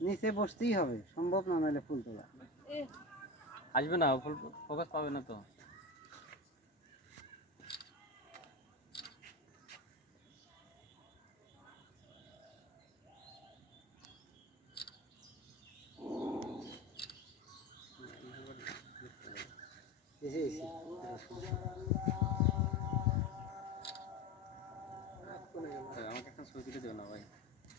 নিচে বসতেই হবে সম্ভব না নাহলে ফুল তোলা। আসবে না ফুল ফোকাস পাবে না তো। এসে এসে আমাকে একটা ছবি তুলে দেবে না ভাই।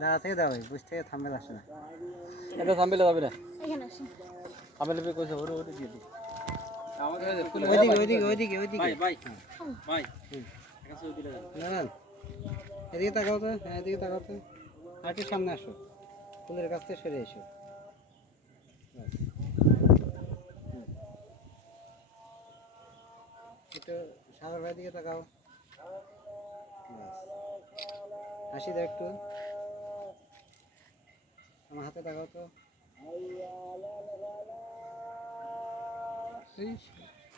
দাঁড়া থেকে দাও বুঝ থেকে থাম্বেল আসে না। এটা থাম্বেলে যাবে না? থাম্বেলে পে কইছে ওরে ওরে দিয়ে দি। ওইদিকে ওইদিকে ওইদিকে ওইদিকে। ভাই ভাই ভাই। দেন। না এদিকে তাকাও তো হ্যাঁ এদিকে তাকাও তো। আর সামনে আসো। ফুলের কাছ থেকে সরে এসো। একটু সাগর ভাইয়ের দিকে তাকাও। ব্যাস। হাসি দাও একটু। আমার হাতে দেখাও তো। এই